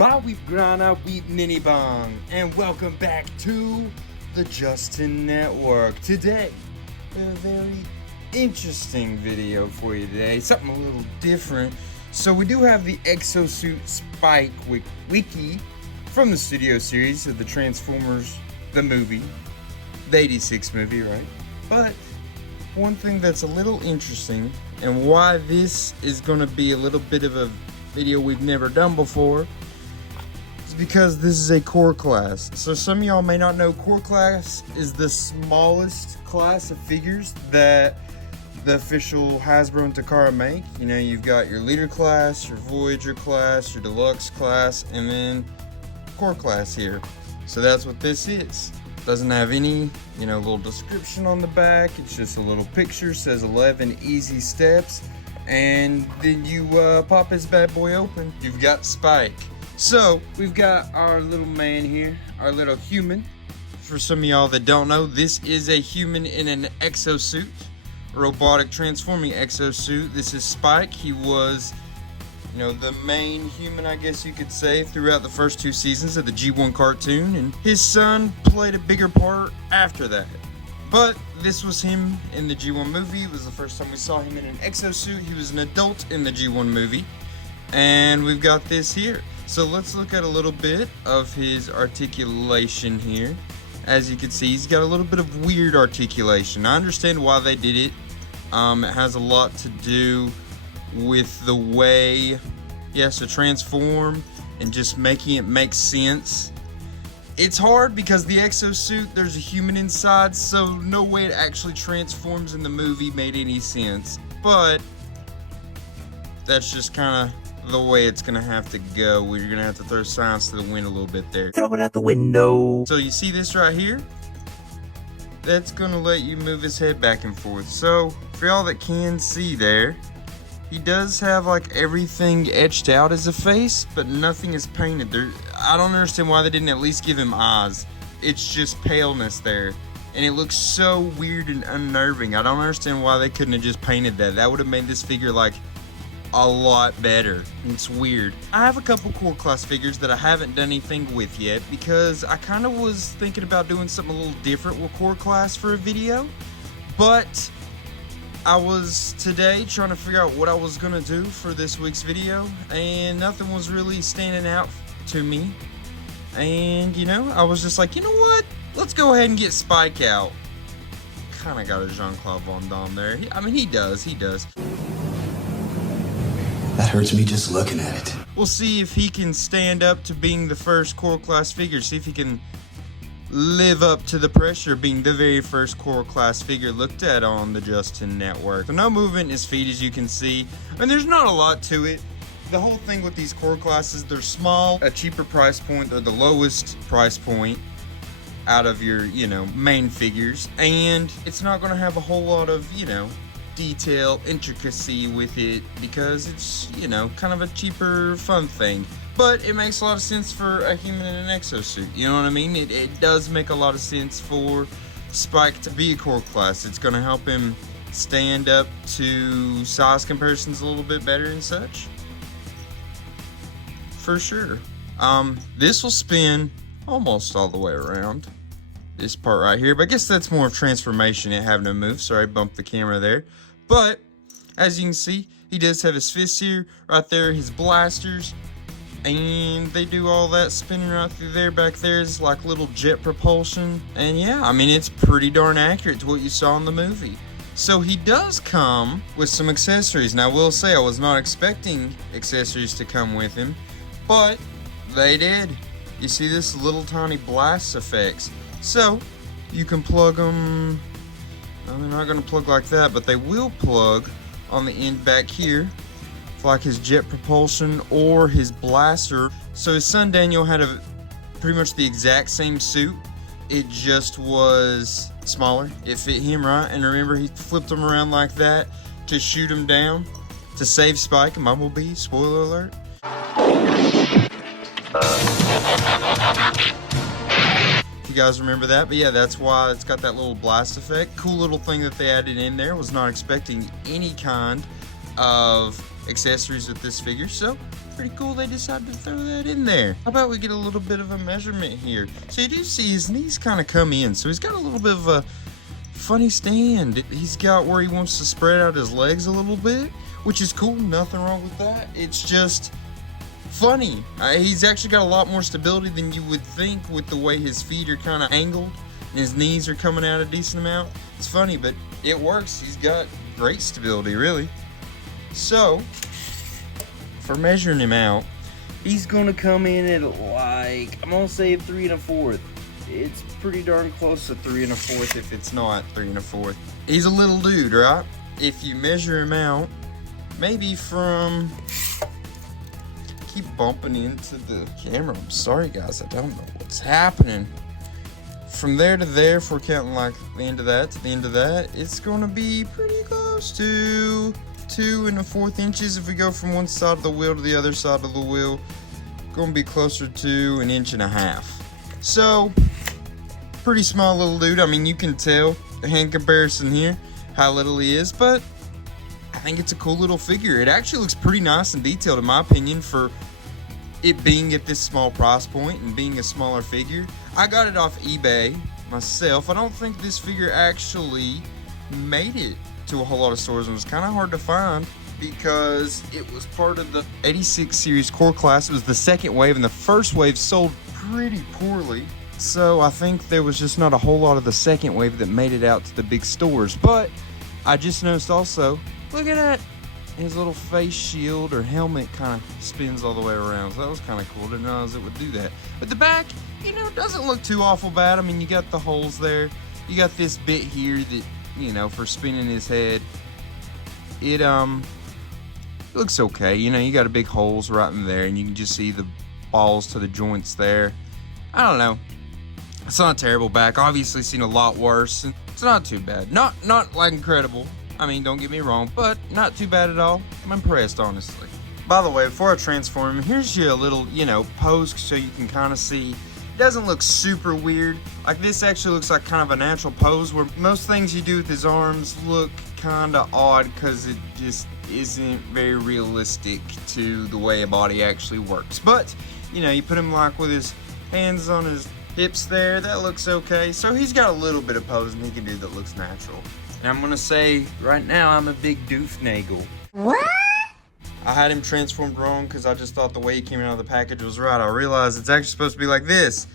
Bawi Grana Wheat Mini Bong, and welcome back to the Justin Network. Today, a very interesting video for you today, something a little different. So we do have the Exo-Suit Spike Witwicky from the studio series of the Transformers, the movie, the 86 movie, right? But one thing that's a little interesting, and why this is going to be a little bit of a video we've never done before, because this is a core class. So some of y'all may not know, core class is the smallest class of figures that the official Hasbro and Takara make. You know, you've got your leader class, your Voyager class, your deluxe class, and then core class here. So that's what this is. Doesn't have any, little description on the back. It's just a little picture, says 11 easy steps, and then you pop this bad boy open. You've got Spike. So, we've got our little man here, our little human. For some of y'all that don't know, this is a human in an exosuit, a robotic transforming exosuit. This is Spike. He was, the main human, I guess you could say, throughout the first two seasons of the G1 cartoon, and his son played a bigger part after that. But this was him in the G1 movie. It was the first time we saw him in an exosuit. He was an adult in the G1 movie, and we've got this here. So let's look at a little bit of his articulation here. As you can see, he's got a little bit of weird articulation. I understand why they did it. It has a lot to do with the way he has to transform and just making it make sense. It's hard because the exosuit, there's a human inside, so no way it actually transforms in the movie made any sense. But that's just kind of the way it's gonna have to go. We're gonna have to throw science to the wind a little bit there. Throw it out the window. So you see this right here? That's gonna let you move his head back and forth. So for y'all that can see there, he does have like everything etched out as a face, but nothing is painted there. I don't understand why they didn't at least give him eyes. It's just paleness there, and it looks so weird and unnerving. I don't understand why they couldn't have just painted that. That would have made this figure like a lot better. It's weird. I have a couple core class figures that I haven't done anything with yet because I kind of was thinking about doing something a little different with core class for a video, but I was today trying to figure out what I was gonna do for this week's video, and nothing was really standing out to me. And I was just like, you know what, let's go ahead and get Spike out. Kind of got a Jean-Claude Van Damme there. He does. That hurts me just looking at it. We'll see if he can stand up to being the first core class figure. See if he can live up to the pressure of being the very first core class figure looked at on the Justin Network. So no movement in his feet, as you can see. And there's not a lot to it. The whole thing with these core classes, they're small, a cheaper price point. They're the lowest price point out of your, main figures. And it's not going to have a whole lot of, detail, intricacy with it, because it's, kind of a cheaper, fun thing. But it makes a lot of sense for a human in an exosuit. You know what I mean? It does make a lot of sense for Spike to be a core class. It's going to help him stand up to size comparisons a little bit better and such. For sure. This will spin almost all the way around. This part right here, but I guess that's more of transformation. It have no move. Sorry, I bumped the camera there. But as you can see, he does have his fists here, right there, his blasters, and they do all that spinning right through there. Back there is like little jet propulsion, and yeah, it's pretty darn accurate to what you saw in the movie. So he does come with some accessories. Now I will say I was not expecting accessories to come with him, but they did. You see this little tiny blast effects. So you can plug them. Well, they're not going to plug like that, but they will plug on the end back here, like his jet propulsion or his blaster. So his son Daniel had pretty much the exact same suit. It just was smaller. It fit him right, and remember, he flipped him around like that to shoot him down to save Spike and Bumblebee. Spoiler alert. You guys remember that, but yeah, that's why it's got that little blast effect. Cool little thing that they added in there. Was not expecting any kind of accessories with this figure, so pretty cool they decided to throw that in there. How about we get a little bit of a measurement here? So you do see his knees kind of come in, so he's got a little bit of a funny stand. He's got where he wants to spread out his legs a little bit, which is cool, nothing wrong with that. It's just funny. He's actually got a lot more stability than you would think with the way his feet are kind of angled and his knees are coming out a decent amount. It's funny, but it works. He's got great stability, really. So, for measuring him out, he's gonna come in at like, I'm gonna say 3 1/4. It's pretty darn close to 3 1/4 if it's not 3 1/4. He's a little dude, right? If you measure him out, maybe from, keep bumping into the camera. I'm sorry guys, I don't know what's happening. From there to there, if we're counting like the end of that to the end of that, it's gonna be pretty close to 2 1/4 inches. If we go from one side of the wheel to the other side of the wheel, gonna be closer to 1.5 inches. So, pretty small little dude. I mean, you can tell the hand comparison here, how little he is, but I think it's a cool little figure. It actually looks pretty nice and detailed in my opinion for it being at this small price point and being a smaller figure. I got it off eBay myself. I don't think this figure actually made it to a whole lot of stores, and it was kind of hard to find because it was part of the 86 series core class. It was the second wave, and the first wave sold pretty poorly. So I think there was just not a whole lot of the second wave that made it out to the big stores. But I just noticed also, look at that. His little face shield or helmet kind of spins all the way around. So that was kind of cool. Didn't realize it would do that. But the back, you know, doesn't look too awful bad. I mean, you got the holes there. You got this bit here that, you know, for spinning his head. It looks okay. You know, you got a big holes right in there, and you can just see the balls to the joints there. I don't know. It's not a terrible back. Obviously seen a lot worse. It's not too bad. Not like incredible. I mean, don't get me wrong, but not too bad at all. I'm impressed, honestly. By the way, before I transform him, here's you a little, you know, pose so you can kind of see. It doesn't look super weird. Like, this actually looks like kind of a natural pose, where most things you do with his arms look kind of odd because it just isn't very realistic to the way a body actually works. But, you know, you put him like with his hands on his hips there, that looks okay. So he's got a little bit of posing he can do that looks natural. And I'm gonna say right now I'm a big doofnagel. What? I had him transformed wrong because I just thought the way he came out of the package was right. I realized it's actually supposed to be like this.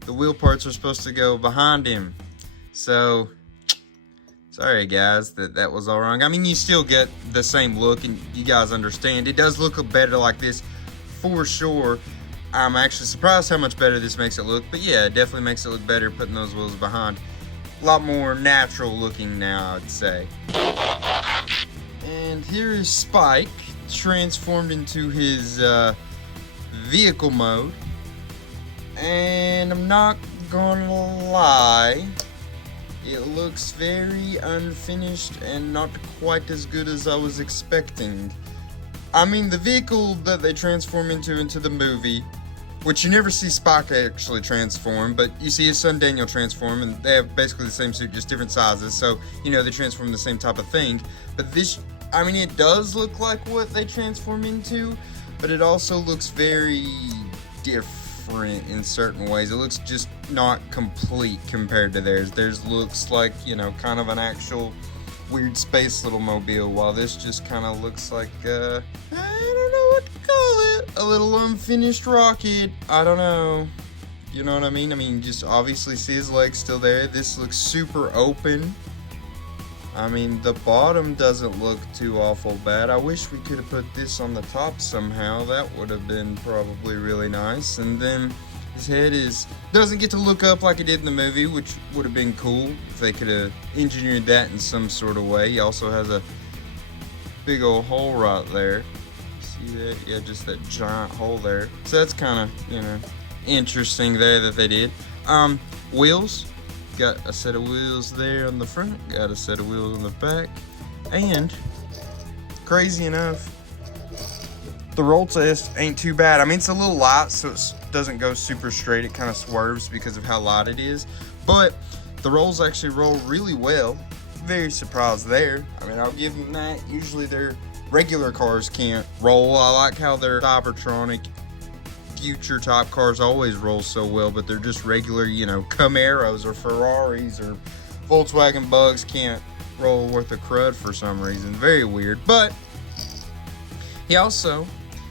The wheel parts are supposed to go behind him. So, sorry guys that was all wrong. I mean, you still get the same look and you guys understand. It does look better like this for sure. I'm actually surprised how much better this makes it look. But yeah, it definitely makes it look better putting those wheels behind. A lot more natural looking now, I'd say. And here is Spike transformed into his vehicle mode. And I'm not gonna lie, it looks very unfinished and not quite as good as I was expecting. I mean, the vehicle that they transform into the movie, which you never see Spike actually transform, but you see his son Daniel transform, and they have basically the same suit, just different sizes, so, you know, they transform the same type of thing. But this, I mean, it does look like what they transform into, but it also looks very different in certain ways. It looks just not complete compared to theirs. Theirs looks like, you know, kind of an actual weird space little mobile, while this just kind of looks like, I don't know what to call it, a little unfinished rocket. I don't know. You know what I mean? I mean, just obviously see his legs still there. This looks super open. I mean, the bottom doesn't look too awful bad. I wish we could have put this on the top somehow. That would have been probably really nice. And then his head doesn't get to look up like it did in the movie, which would have been cool if they could have engineered that in some sort of way. He also has a big old hole right there. See that? Yeah, just that giant hole there. So that's kind of, you know, interesting there that they did. Wheels. Got a set of wheels there on the front, got a set of wheels on the back, and crazy enough, the roll test ain't too bad. I mean, it's a little light, so it doesn't go super straight. It kind of swerves because of how light it is, but the rolls actually roll really well. Very surprised there. I mean, I'll give them that. Usually they're regular cars can't roll. I like how their Cybertronic future top cars always roll so well, but they're just regular, you know, Camaros or Ferraris or Volkswagen Bugs can't roll worth a crud for some reason. Very weird. But he also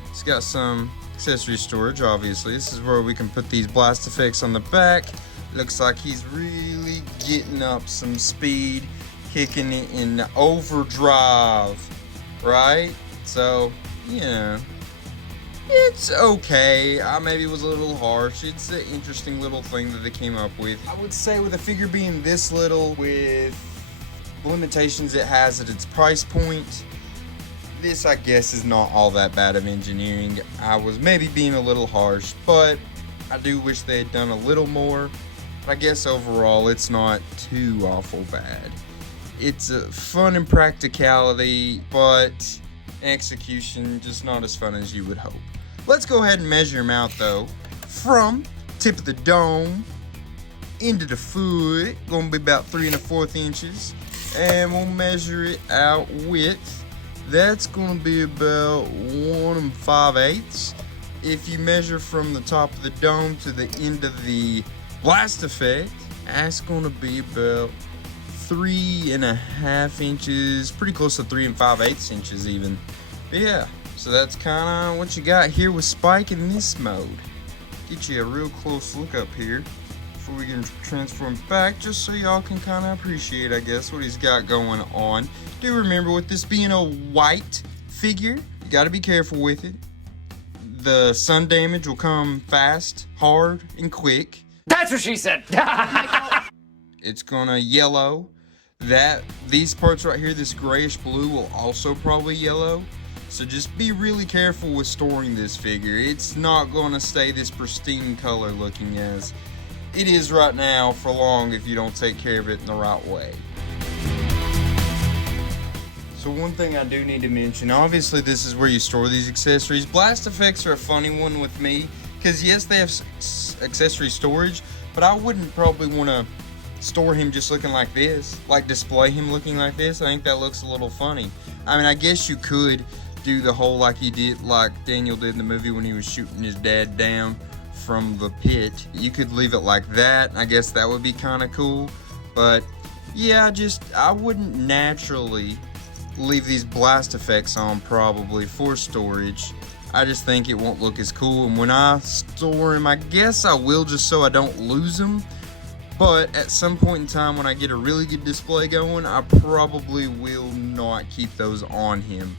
has got some accessory storage, obviously. This is where we can put these blast effects on the back. Looks like he's really getting up some speed, kicking it in overdrive, right? So, you know, it's okay. I maybe was a little harsh. It's an interesting little thing that they came up with. I would say with a figure being this little, with limitations it has at its price point, this I guess is not all that bad of engineering. I was maybe being a little harsh, but I do wish they had done a little more. But I guess overall it's not too awful bad. It's a fun in practicality, but execution just not as fun as you would hope. Let's go ahead and measure him out though. From tip of the dome into the foot, gonna be about 3 1/4 inches, and we'll measure it out width. That's gonna be about 1 5/8. If you measure from the top of the dome to the end of the blast effect, that's gonna be about 3 1/2 inches, pretty close to 3 5/8 inches even. But yeah, so that's kind of what you got here with Spike in this mode. Get you a real close look up here before we can transform back, just so y'all can kind of appreciate, I guess, what he's got going on. Do remember, with this being a white figure, you got to be careful with it. The sun damage will come fast, hard, and quick. That's what she said. It's gonna yellow. These parts right here, this grayish blue, will also probably yellow. So just be really careful with storing this figure. It's not gonna stay this pristine color looking as it is right now for long if you don't take care of it in the right way. So one thing I do need to mention, obviously this is where you store these accessories. Blast effects are a funny one with me, because yes, they have accessory storage, but I wouldn't probably want to store him just looking like this, like display him looking like this. I think that looks a little funny. I mean, I guess you could do the whole like he did, like Daniel did in the movie when he was shooting his dad down from the pit. You could leave it like that. I guess that would be kind of cool. But yeah, I wouldn't naturally leave these blast effects on probably for storage. I just think it won't look as cool, and when I store him, I guess I will, just so I don't lose them. But at some point in time when I get a really good display going, I probably will not keep those on him.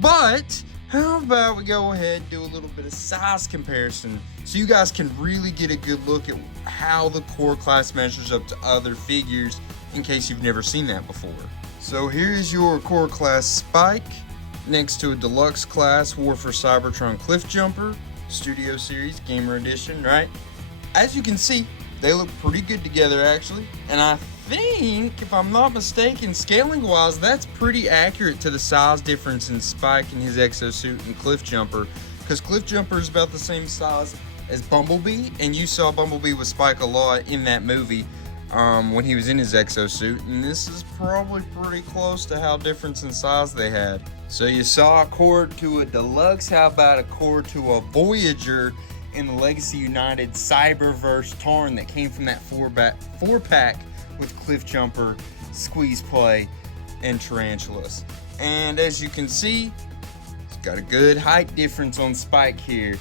But how about we go ahead and do a little bit of size comparison so you guys can really get a good look at how the core class measures up to other figures, in case you've never seen that before. So here is your core class Spike next to a deluxe class War for Cybertron Cliff Jumper Studio Series Gamer Edition, right? As you can see, they look pretty good together actually, and I think, if I'm not mistaken, scaling wise, that's pretty accurate to the size difference in Spike and his Exo-Suit and Cliff Jumper, because Cliff Jumper is about the same size as Bumblebee, and you saw Bumblebee with Spike a lot in that movie when he was in his Exo-Suit, and this is probably pretty close to how different in size they had. So you saw a core to a deluxe, how about a core to a Voyager in the Legacy United Cyberverse Tarn that came from that four pack with Cliff Jumper, Squeeze Play, and Tarantulas. And as you can see, it's got a good height difference on Spike here.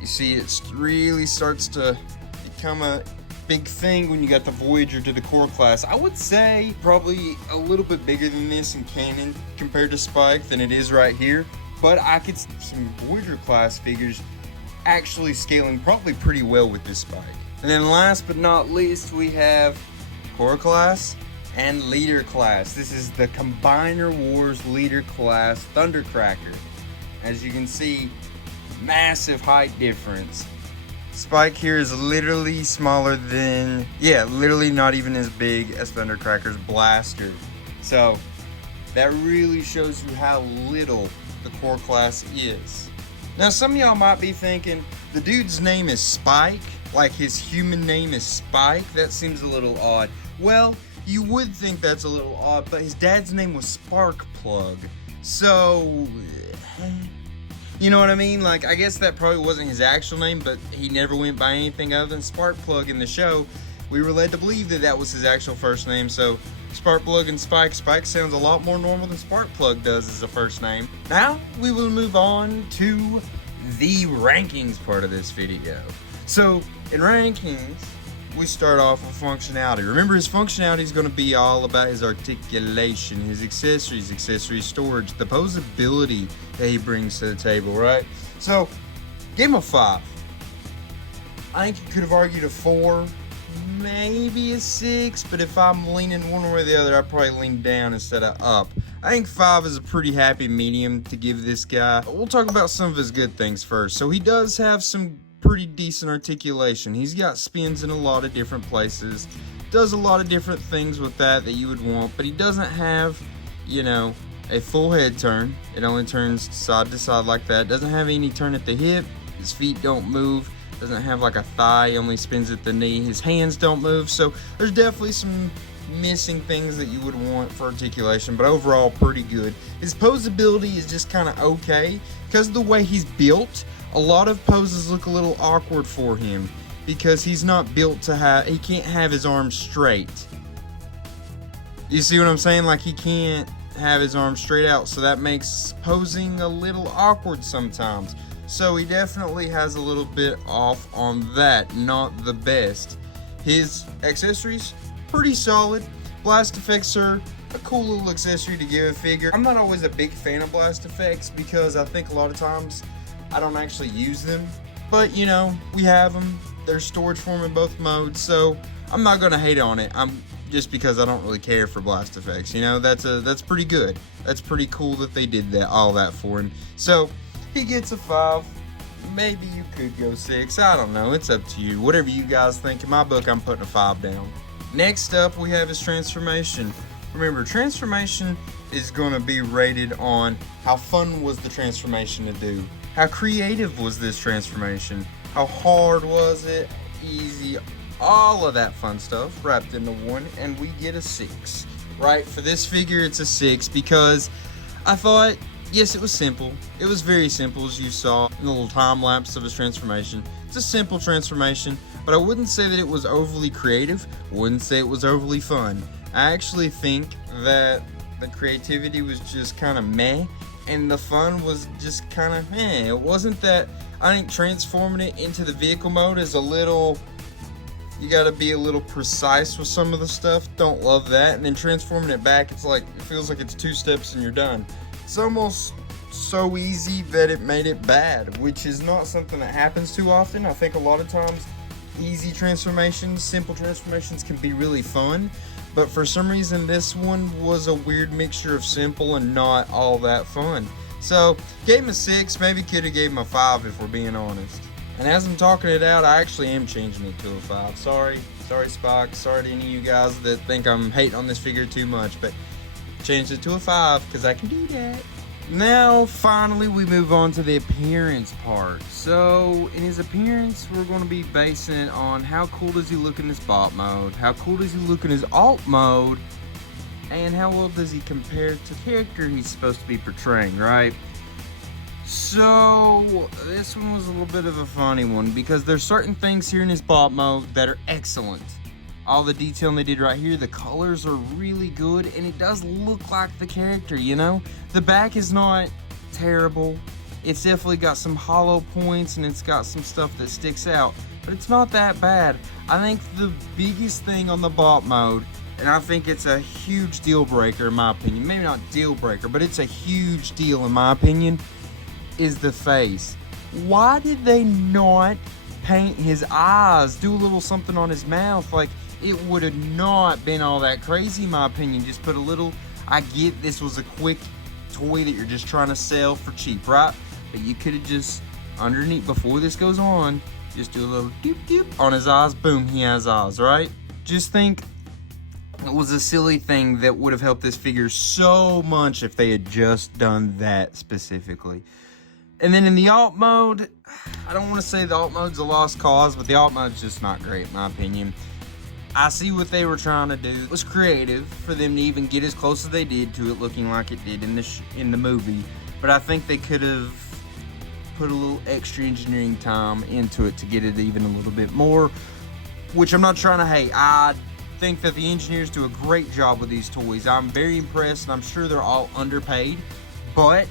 You see it really starts to become a big thing when you got the Voyager to the core class. I would say probably a little bit bigger than this in canon compared to Spike than it is right here, but I could see some Voyager class figures actually scaling probably pretty well with this Spike. And then last but not least, we have core class and leader class. This is the Combiner Wars leader class Thundercracker. As you can see, massive height difference. Spike here is literally smaller than, literally not even as big as Thundercracker's blaster. So that really shows you how little the core class is. Now some of y'all might be thinking, the dude's name is Spike, like his human name is Spike. That seems a little odd. Well, you would think that's a little odd, but his dad's name was Sparkplug. So, you know what I mean? Like, I guess that probably wasn't his actual name, but he never went by anything other than Sparkplug in the show. We were led to believe that that was his actual first name, so Sparkplug and Spike. Spike sounds a lot more normal than Sparkplug does as a first name. Now, we will move on to the rankings part of this video. So, in rankings, we start off with functionality. Remember, his functionality is going to be all about his articulation, his accessories, accessory storage, the posability that he brings to the table, right? So, gave him a 5. I think you could have argued a 4, maybe a 6, but if I'm leaning one way or the other, I'd probably lean down instead of up. I think 5 is a pretty happy medium to give this guy. We'll talk about some of his good things first. So he does have some pretty decent articulation. He's got spins in a lot of different places, does a lot of different things with that you would want, but he doesn't have, you know, a full head turn. It only turns side to side like that. Doesn't have any turn at the hip. His feet don't move. Doesn't have like a thigh, he only spins at the knee. His hands don't move, so there's definitely some missing things that you would want for articulation, but overall pretty good. His posability is just kind of okay because of the way he's built. A lot of poses look a little awkward for him because he's not built to have, he can't have his arms straight. You see what I'm saying? Like, he can't have his arms straight out, so that makes posing a little awkward sometimes. So he definitely has a little bit off on that, not the best. His accessories, pretty solid. Blast effects are a cool little accessory to give a figure. I'm not always a big fan of blast effects because I think a lot of times I don't actually use them. But, you know, we have them. There's storage for them in both modes, so I'm not going to hate on it. I'm just because I don't really care for blast effects. You know, that's pretty good. That's pretty cool that they did that, all that for him. So he gets a 5. Maybe you could go 6. I don't know. It's up to you. Whatever you guys think. In my book, I'm putting a 5 down. Next up, we have his transformation. Remember, transformation is going to be rated on how fun was the transformation to do. How creative was this transformation? How hard was it? Easy? All of that fun stuff wrapped into one, and we get a 6. Right? For this figure, it's a 6 because I thought, yes, it was simple. It was very simple, as you saw in the little time lapse of his transformation. It's a simple transformation, but I wouldn't say that it was overly creative. I wouldn't say it was overly fun. I actually think that the creativity was just kind of meh, and the fun was just kind of meh. It wasn't that, I think transforming it into the vehicle mode is a little, you gotta be a little precise with some of the stuff. Don't love that. And then transforming it back, it's like, it feels like it's 2 steps and you're done. It's almost so easy that it made it bad, which is not something that happens too often. I think a lot of times easy transformations, simple transformations can be really fun, but for some reason this one was a weird mixture of simple and not all that fun. So gave him a 6, maybe could have gave him a 5 if we're being honest. And as I'm talking it out, I actually am changing it to a 5. Sorry Spike, sorry to any of you guys that think I'm hating on this figure too much, but changed it to a 5 because I can do that. Now, finally, we move on to the appearance part. So, in his appearance, we're going to be basing it on how cool does he look in his bot mode, how cool does he look in his alt mode, and how well does he compare to the character he's supposed to be portraying, right? So, this one was a little bit of a funny one because there's certain things here in his bot mode that are excellent. All the detailing they did right here, the colors are really good, and it does look like the character, you know? The back is not terrible. It's definitely got some hollow points, and it's got some stuff that sticks out, but it's not that bad. I think the biggest thing on the bot mode, and I think it's a huge deal breaker in my opinion, maybe not deal breaker, but it's a huge deal in my opinion, is the face. Why did they not paint his eyes, do a little something on his mouth? Like, it would have not been all that crazy in my opinion. Just put a little, I get this was a quick toy that you're just trying to sell for cheap, right? But you could have just, underneath, before this goes on, just do a little doop doop on his eyes, boom, he has eyes, right? Just think it was a silly thing that would have helped this figure so much if they had just done that specifically. And then in the alt mode, I don't want to say the alt mode's a lost cause, but the alt mode's just not great in my opinion. I see what they were trying to do. It was creative for them to even get as close as they did to it looking like it did in the movie. But I think they could have put a little extra engineering time into it to get it even a little bit more, which I'm not trying to hate. I think that the engineers do a great job with these toys. I'm very impressed, and I'm sure they're all underpaid, but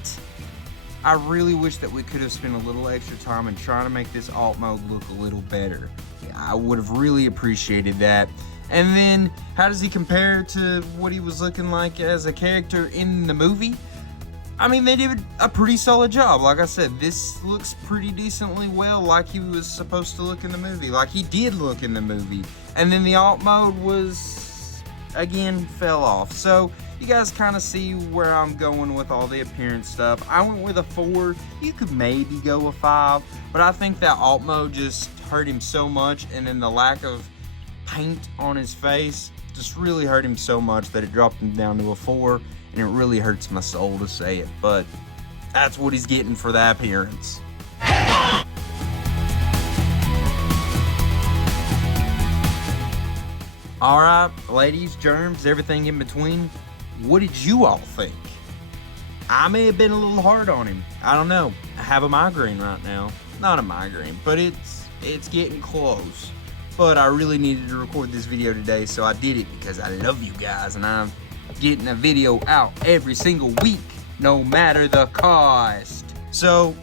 I really wish that we could have spent a little extra time in trying to make this alt mode look a little better. I would have really appreciated that. And then, how does he compare to what he was looking like as a character in the movie? I mean, they did a pretty solid job. Like I said, this looks pretty decently well like he was supposed to look in the movie, like he did look in the movie. And then the alt mode was, again, fell off. So you guys kind of see where I'm going with all the appearance stuff. I went with a 4. You could maybe go a 5, but I think that alt mode just hurt him so much, and then the lack of paint on his face just really hurt him so much that it dropped him down to a 4, and it really hurts my soul to say it, but that's what he's getting for the appearance. Alright, ladies, germs, everything in between, what did you all think? I may have been a little hard on him. I don't know. I have a migraine right now. Not a migraine, but it's getting close. But I really needed to record this video today, so I did it because I love you guys, and I'm getting a video out every single week, no matter the cost. So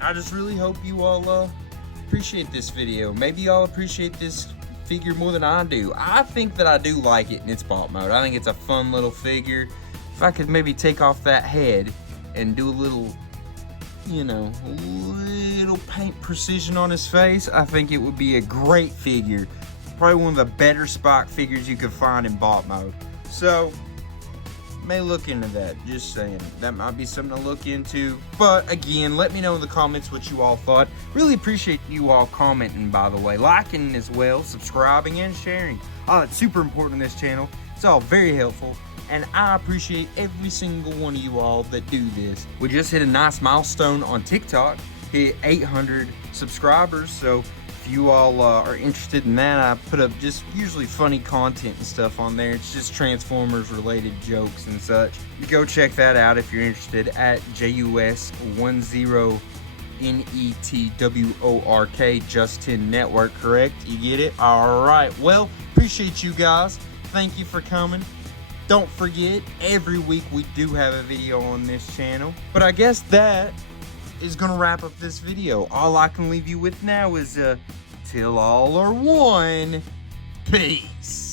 I just really hope you all appreciate this video. Maybe y'all appreciate this figure more than I do. I think that I do like it in its alt mode. I think it's a fun little figure. If I could maybe take off that head and do a little, you know, little paint precision on his face, I think it would be a great figure. Probably one of the better Spike figures you could find in alt mode. So may look into that, just saying. That might be something to look into. But again, let me know in the comments what you all thought. Really appreciate you all commenting, by the way, liking as well, subscribing and sharing. Oh, it's super important in this channel. It's all very helpful, and I appreciate every single one of you all that do this. We just hit a nice milestone on TikTok, hit 800 subscribers, so if you all are interested in that, I put up just usually funny content and stuff on there. It's just Transformers related jokes and such. You go check that out if you're interested at JUS10NETWORK, Justin Network, correct? You get it? Alright, well, appreciate you guys. Thank you for coming. Don't forget, every week we do have a video on this channel. But I guess that is gonna wrap up this video. All I can leave you with now is till all are one, peace.